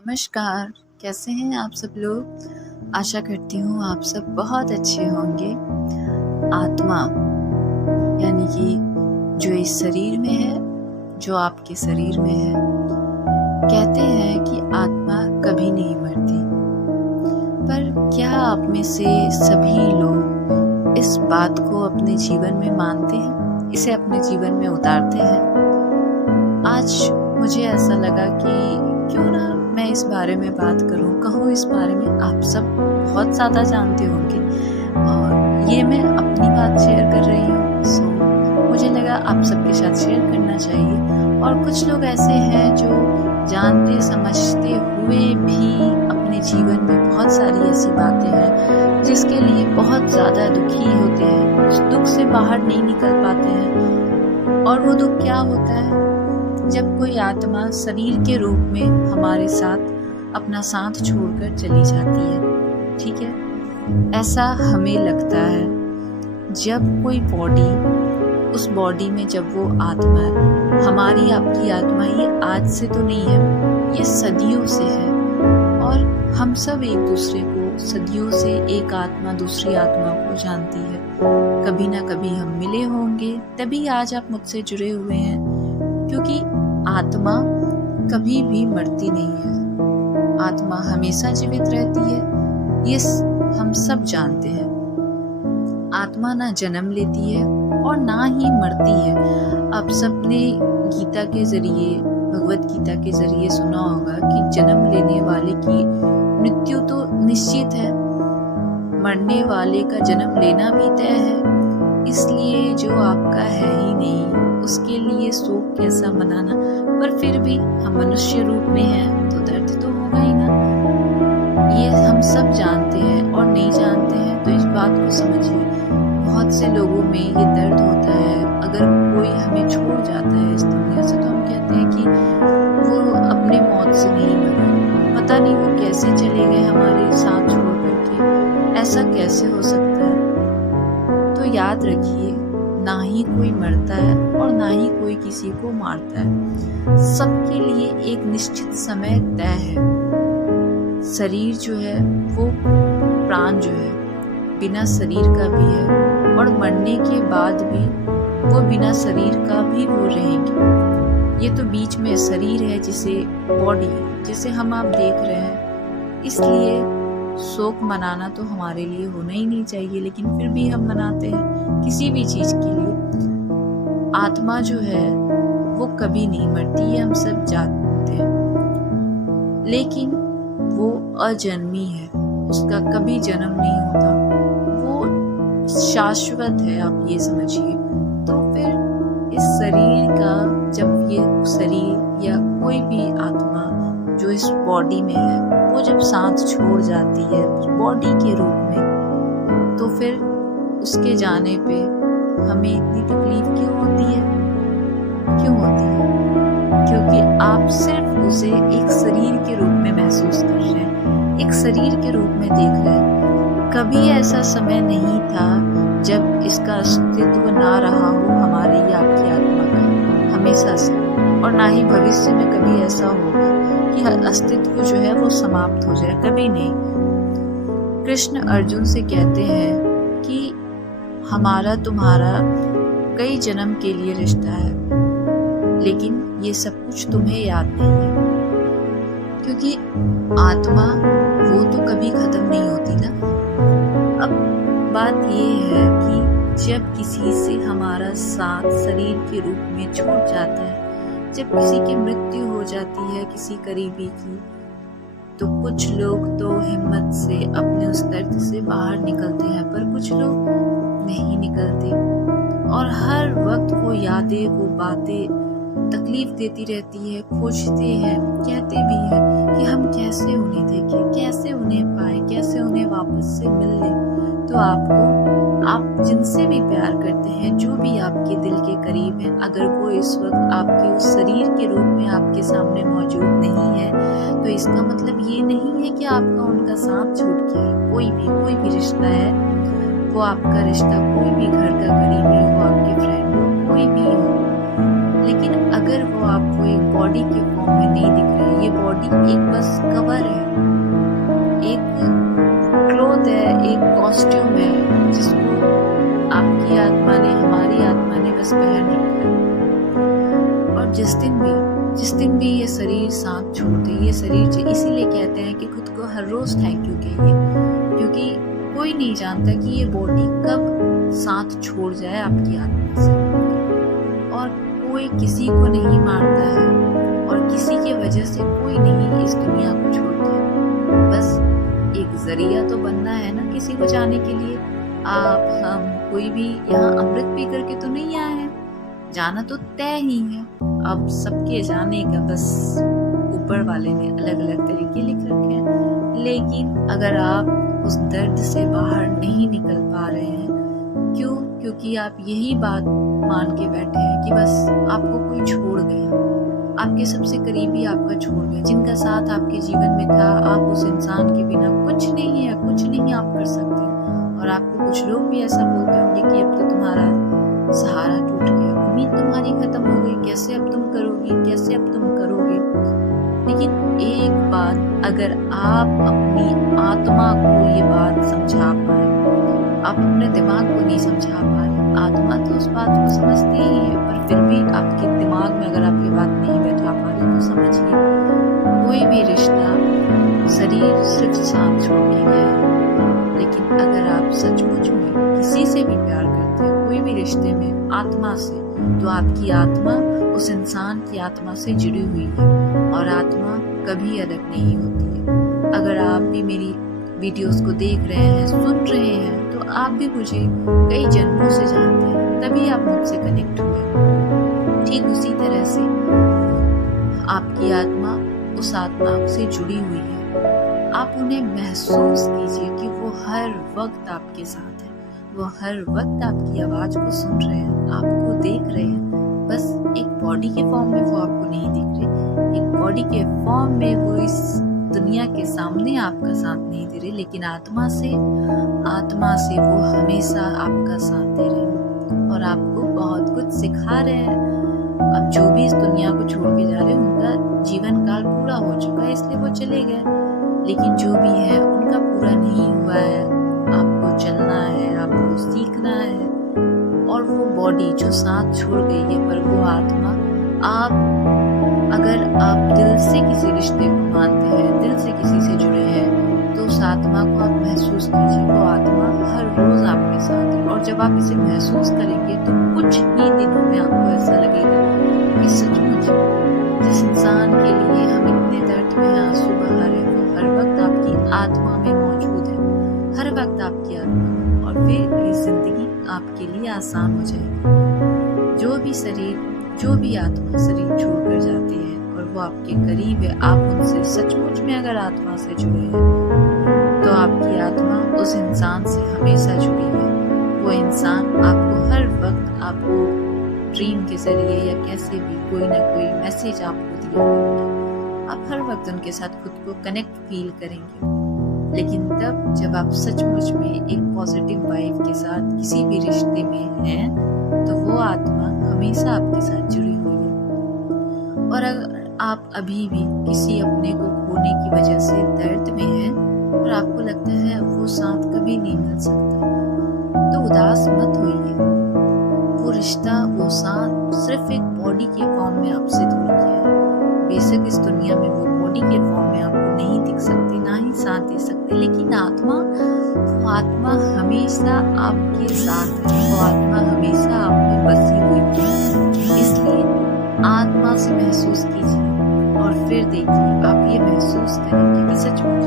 नमस्कार, कैसे हैं आप सब लोग? आशा करती हूँ आप सब बहुत अच्छे होंगे। आत्मा यानी कि जो इस शरीर में है, जो आपके शरीर में है, कहते हैं कि आत्मा कभी नहीं मरती। पर क्या आप में से सभी लोग इस बात को अपने जीवन में मानते हैं? इसे अपने जीवन में उतारते हैं? आज मुझे ऐसा लगा कि क्यों ना मैं इस बारे में बात करूं, कहूँ इस बारे में। आप सब बहुत ज़्यादा जानते होंगे और ये मैं अपनी बात शेयर कर रही हूँ, सो मुझे लगा आप सबके साथ शेयर करना चाहिए। और कुछ लोग ऐसे हैं जो जानते समझते हुए भी अपने जीवन में बहुत सारी ऐसी बातें हैं जिसके लिए बहुत ज़्यादा दुखी होते हैं, उस दुख से बाहर नहीं निकल पाते हैं। और वो दुख क्या होता है? जब कोई आत्मा शरीर के रूप में हमारे साथ अपना साथ छोड़कर चली जाती है, ठीक है? ऐसा हमें लगता है जब कोई बॉडी, उस बॉडी में जब वो आत्मा, हमारी आपकी आत्मा, ये आज से तो नहीं है, ये सदियों से है। और हम सब एक दूसरे को सदियों से, एक आत्मा दूसरी आत्मा को जानती है। कभी ना कभी हम मिले होंगे, तभी आज आप मुझसे जुड़े हुए हैं, क्योंकि आत्मा कभी भी मरती नहीं है। आत्मा हमेशा जीवित रहती है, ये हम सब जानते हैं। आत्मा ना जन्म लेती है और ना ही मरती है। आप सबने गीता के जरिए, भगवत गीता के जरिए सुना होगा कि जन्म लेने वाले की मृत्यु तो निश्चित है, मरने वाले का जन्म लेना भी तय है। इसलिए जो आपका है ही नहीं, उसके लिए शोक कैसा मनाना। पर फिर भी हम मनुष्य रूप में हैं तो दर्द तो होगा ही ना। ये हम सब जानते हैं और नहीं जानते हैं तो इस बात को समझिए। बहुत से लोगों में ये दर्द होता है, अगर कोई हमें छोड़ जाता है इस दुनिया से, तो हम कहते हैं कि वो अपने मौत से नहीं मरा, पता नहीं वो कैसे चले गए हमारे साथ छोड़ करके। ऐसा कैसे हो सकता है? तो याद रखिए, ना ही कोई मरता है और ना ही कोई किसी को मारता है। सबके लिए एक निश्चित समय तय है। शरीर जो है वो, प्राण जो है बिना शरीर का भी है, और मरने के बाद भी वो बिना शरीर का भी वो रहेंगे। ये तो बीच में शरीर है, जिसे बॉडी, जिसे हम आप देख रहे हैं। इसलिए शोक मनाना तो हमारे लिए होना ही नहीं चाहिए, लेकिन फिर भी हम मनाते हैं किसी भी चीज के लिए। आत्मा जो है वो कभी नहीं मरती, ये हम सब जानते हैं, लेकिन वो अजन्मी है, उसका कभी जन्म नहीं होता, वो शाश्वत है, आप ये समझिए। तो फिर इस शरीर का, जब ये शरीर या कोई भी आत्मा जो इस बॉडी में है, वो जब सांस छोड़ जाती है उस बॉडी के रूप में, तो फिर उसके जाने पे हमें इतनी तकलीफ क्यों होती है? क्यों होती है? क्योंकि आप सिर्फ उसे एक शरीर के रूप में महसूस कर रहे हैं, एक शरीर के रूप में देख रहे हैं। कभी ऐसा समय नहीं था जब इसका अस्तित्व ना रहा हो हमारी या आपकी आत्मा का, हमेशा से। और ना ही भविष्य में कभी ऐसा होगा कि अस्तित्व जो है वो समाप्त हो जाए, कभी नहीं। कृष्ण अर्जुन से कहते हैं कि हमारा तुम्हारा कई जन्म के लिए रिश्ता है, लेकिन ये सब कुछ तुम्हें याद नहीं है, क्योंकि आत्मा वो तो कभी खत्म नहीं होती ना। अब बात ये है कि जब किसी से हमारा साथ शरीर के रूप में छूट जाता है, जब किसी की मृत्यु हो जाती है किसी करीबी की, तो कुछ लोग तो हिम्मत से अपने उस दर्द से बाहर निकलते हैं, पर कुछ लोग नहीं निकलते। और हर वक्त वो यादें, वो बातें तकलीफ देती रहती है, खोजते हैं, कहते भी हैं कि हम कैसे उन्हें देखें, कैसे उन्हें पाएं, कैसे उन्हें वापस से मिल लें। तो आपको, आप जिनसे भी प्यार करते हैं, जो भी आपके दिल के करीब हैं, अगर वो इस वक्त आपके उस शरीर के रूप में आपके सामने मौजूद नहीं है, तो इसका मतलब ये नहीं है कि आपका उनका साथ छूट गया है। कोई भी रिश्ता है, वो आपका रिश्ता कोई भी घर का करीबी हो, आपके फ्रेंड हो, कोई भी हो, लेकिन अगर वो आपको एक बॉडी के फॉर्म में नहीं दिख रही, ये बॉडी एक बस कवर है, एक क्लोथ है, एक कॉस्ट्यूम है जिसको आपकी आत्मा ने, हमारी आत्मा ने बस पहन रखा है। और जिस दिन भी ये शरीर साथ छोड़ दे, ये शरीर, इसीलिए कहते हैं कि खुद को हर रोज थैंक यू कहिए, क्योंकि कोई नहीं जानता कि ये बॉडी कब साथ छोड़ जाए आपकी आत्मा से। और कोई किसी को नहीं मारता है और किसी के वजह से कोई नहीं इस दुनिया को छोड़ता है। बस एक जरिया तो बनना है ना किसी को जाने के लिए। आप, हम, कोई भी यहाँ अमृत पी करके तो नहीं आए हैं, जाना तो तय ही है। अब सबके जाने का बस ऊपर वाले ने अलग अलग तरीके लिख रखे हैं। लेकिन अगर आप उस दर्द से बाहर नहीं निकल पा रहे हैं, क्यों? क्योंकि आप यही बात मान के बैठे हैं कि बस आपको कोई छोड़ गया, आपके सबसे करीबी आपका छोड़ गया, जिनका साथ आपके जीवन में था। आप उस इंसान के बिना कुछ नहीं है, कुछ नहीं आप कर सकते। और आपको कुछ लोग भी ऐसा बोलते होंगे कि अब तो तुम्हारा सहारा टूट गया, उम्मीद तुम्हारी खत्म हो गई, कैसे अब तुम करोगी, कैसे अब तुम करोगे। लेकिन एक बात, अगर आप अपनी आत्मा को ये बात समझा पाए, आप अपने दिमाग को नहीं समझा पा रहे, आत्मा तो उस बात को समझती ही है, पर फिर भी आपके दिमाग में अगर आप ये बात नहीं बैठा पा रहे तो समझिए, कोई भी रिश्ता, शरीर सिर्फ साथ छोड़ के गया है। लेकिन अगर आप सचमुच में किसी से भी प्यार करते हैं, कोई भी रिश्ते में आत्मा से, तो आपकी आत्मा उस इंसान की आत्मा से जुड़ी हुई है और आत्मा कभी अलग नहीं होती है। अगर आप भी मेरी वीडियोस को देख रहे हैं, सुन रहे हैं, तो आप भी मुझे कई जन्मों से जानते हैं, तभी आप मुझसे कनेक्ट हुए। ठीक उसी तरह से आपकी आत्मा उस आत्मा से जुड़ी हुई है। आप उन्हें महसूस कीजिए कि वो हर वक्त आपके साथ है, वो हर वक्त आपकी आवाज को सुन रहे हैं, आपको देख रहे हैं। बस एक बॉडी के फॉर्म में वो आपको नहीं दिख रहे, एक बॉडी के फॉर्म में वो इस दुनिया के सामने आपका साथ नहीं दे रहे, लेकिन आत्मा से वो हमेशा आपका साथ दे रहे हैं और आपको बहुत कुछ सिखा रहे हैं। अब जो भी इस दुनिया को छोड़ के जा रहे हैं, उनका जीवन काल पूरा हो चुका है, इसलिए वो चले गए। लेकिन जो भी है उनका पूरा नहीं हुआ है, आपको चलना है, आपको सीखना है। और वो बॉडी जो साथ छोड़ गई है, पर वो आत्मा, अगर आप दिल से किसी रिश्ते को मानते हैं, दिल से किसी से जुड़े हैं, तो उस आत्मा को आप महसूस कीजिए। वो आत्मा हर रोज आपके साथ है और जब आप इसे महसूस करेंगे तो कुछ ही दिनों में आपको ऐसा लगेगा कि सचमुच जिस इंसान के लिए हम इतने दर्द में आंसू बहा रहे हैं, वो हर वक्त आपकी आत्मा में मौजूद है, हर वक्त आपकी आत्मा में, और फिर ये जिंदगी आपके लिए आसान हो जाएगी। जो भी आत्मा शरीर छोड़कर जाती है और वो आपके करीब है, आप उनसे सचमुच में अगर आत्मा से जुड़े हैं, तो आपकी आत्मा उस इंसान से हमेशा जुड़ी है। वो इंसान आपको हर वक्त, आपको ड्रीम के जरिए या कैसे भी कोई ना कोई मैसेज आपको दिया करेंगे। आप हर वक्त उनके साथ खुद को कनेक्ट फील करेंगे। लेकिन तब जब आप सचमुच में एक पॉजिटिव वाइब के साथ किसी भी रिश्ते में हैं, तो वो आत्मा हमेशा आपके साथ जुड़ी हुई है। और अगर आप अभी भी किसी अपने को खोने की वजह से दर्द में हैं और आपको लगता है वो साथ कभी नहीं मिल सकता, तो उदास मत होइए। वो रिश्ता, वो साथ सिर्फ एक बॉडी के फॉर्म में आपसे दूर किया है। बेशक इस दुनिया में वो बॉडी के फॉर्म में आपको नहीं दिख सकते, ना ही साथ दे सकते, लेकिन वो आत्मा हमेशा आपके साथ है, वो आत्मा हमेशा आप में बसी हुई है। इसलिए आत्मा से महसूस कीजिए और फिर देखिए, आप ये महसूस करेंगे कि सचमुच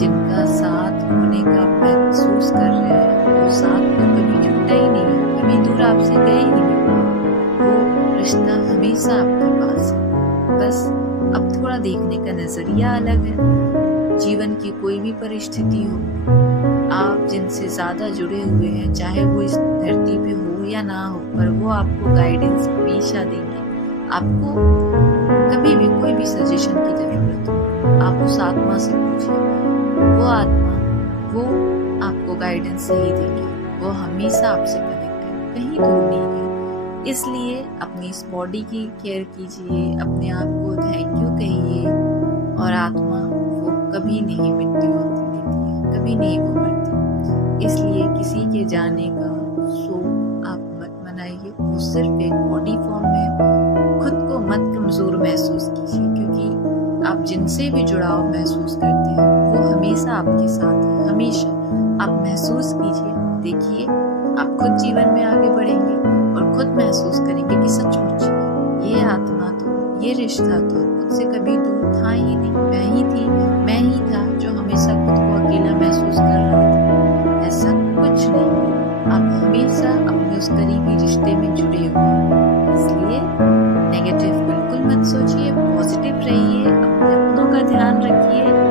जिनका साथ होने का आप महसूस कर रहे हैं, वो साथ तो कभी छूटा ही नहीं है, कभी दूर आपसे गए ही नहीं, वो रिश्ता हमेशा आपके पास है। बस अब थोड़ा देखने का नजरिया अलग है। जीवन की कोई भी परिस्थिति हो, आप जिनसे ज्यादा जुड़े हुए हैं, चाहे वो इस धरती पे हो या ना हो, पर वो आपको गाइडेंस हमेशा देंगे। आपको कभी भी कोई भी सजेशन की जरूरत हो, आप उस आत्मा से पूछिए, वो आत्मा, वो आपको गाइडेंस सही देगी। वो हमेशा आपसे कनेक्ट है, कहीं दूर नहीं है। इसलिए अपनी इस बॉडी की केयर कीजिए, अपने आप को थैंक यू कहिए, और आत्मा वो कभी नहीं मृत्यु लेती है, कभी नहीं वो मरती। इसलिए किसी के जाने का शोक आप मत मनाइए, वो सिर्फ एक बॉडी फॉर्म में। खुद को मत कमजोर महसूस कीजिए, क्योंकि आप जिनसे भी जुड़ाव महसूस करते हैं वो हमेशा आपके साथ है, हमेशा। आप महसूस कीजिए, देखिए आप खुद जीवन में आगे बढ़ेंगे और खुद महसूस करेंगे कि सचमुच ये आत्मा तो, ये रिश्ता तो मुझसे कभी दूर था ही नहीं, मैं ही थी, मैं ही था जो हमेशा खुद को अकेला महसूस कर रहा था। ऐसा कुछ नहीं, आप हमेशा अपने उस करीबी रिश्ते में जुड़े हुए हैं। इसलिए नेगेटिव बिल्कुल मत सोचिए, पॉजिटिव रहिए, अपने अपनों का ध्यान रखिए।